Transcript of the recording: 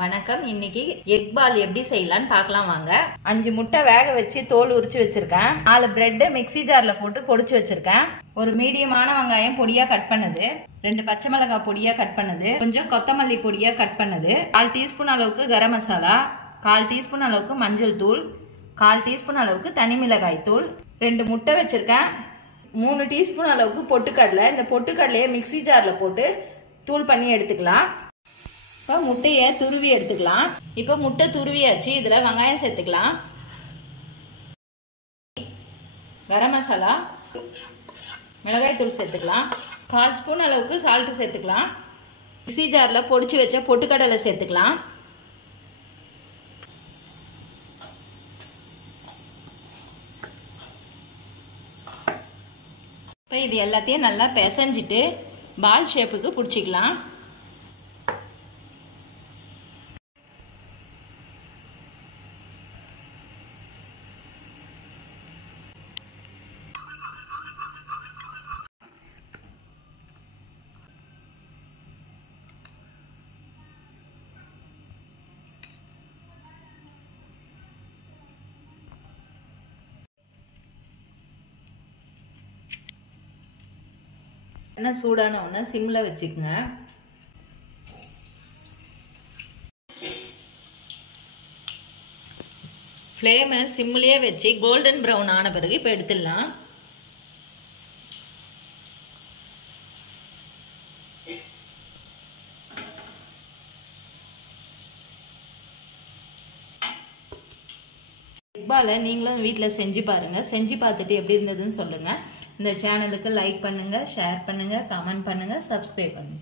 வணக்கம். இன்னைக்கு எக் பால் எப்படி செய்யலாம்னு பார்க்கலாம் வாங்க. 5 முட்டை வேக வச்சு தோல் உரிச்சு வச்சிருக்கேன். 4 பிரெட் மிக்ஸி ஜார்ல போட்டு பொடிச்சு வச்சிருக்கேன். ஒரு மீடியமான வெங்காயம் பொடியா கட் பண்ணது, 2 பச்சை மிளகாய் பொடியா கட் பண்ணது, கொஞ்சம் கொத்தமல்லி பொடியா கட் பண்ணது, 1/4 டீஸ்பூன் அளவுக்கு கரம் மசாலா, 1/4 டீஸ்பூன் அளவுக்கு மஞ்சள் தூள், 1/4 டீஸ்பூன் அளவுக்கு தனி மிளகாய் தூள், 2 முட்டை வச்சிருக்கேன், 3 டீஸ்பூன் அளவுக்கு பொட்டுக்கடலை. இந்த பொட்டுக்கடலையை மிக்ஸி ஜார்ல போட்டு தூள் பண்ணி எடுத்துக்கலாம். இப்போ முட்டையை துருவி எடுத்துக்கலாம். இப்போ முட்டை துருவியாச்சு. இதுல வெங்காயம் சேர்த்துக்கலாம், கரம் மசாலா, மிளகாய் தூள் சேர்த்துக்கலாம், 1/4 ஸ்பூன் அளவுக்கு சால்ட் சேர்த்துக்கலாம். மிக்ஸி ஜார்ல பொடிச்சு வச்ச பொட்டுக்கடலை சேர்த்துக்கலாம். இப்போ இது எல்லாத்தையும் நல்லா பிசைஞ்சிட்டு பால் ஷேப்புக்கு பிடிச்சிக்கலாம். சூடான உடனே சிம்ல வச்சுக்கோங்க. ஃப்ளேமை சிம்லயே வச்சு கோல்டன் ப்ரௌன் ஆன பிறகு இப்போ எடுத்துடலாம். எக் பாலை நீங்களும் வீட்டில் செஞ்சு பாருங்க. செஞ்சு பார்த்துட்டு எப்படி இருந்ததுன்னு சொல்லுங்க. இந்த சேனலுக்கு லைக் பண்ணுங்க, ஷேர் பண்ணுங்க, கமெண்ட் பண்ணுங்க, சப்ஸ்கிரைப் பண்ணுங்க.